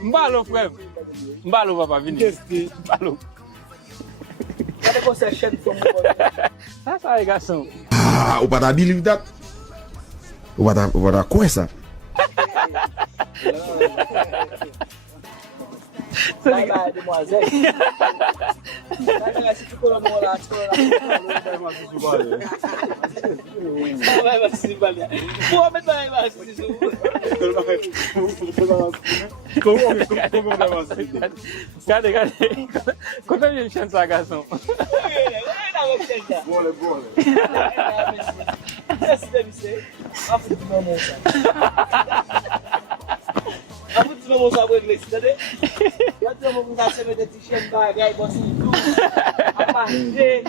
Mbalo, frère. Mbalo, papa, vini. Mbalo. Ça, les garçons. Ah, ou pas ta believe that? Ou pas ta quoi ça? Bye bye, demoiselle. Si tu colonnes là, tu Cadê? Conta a gente essa garçom. Bole. Esse deve ser. A foto do meu moça. A foto do meu moça vai inglês, tá vendo? Já tem uma coisa que você t-shirt bag, aí você tudo. A partir.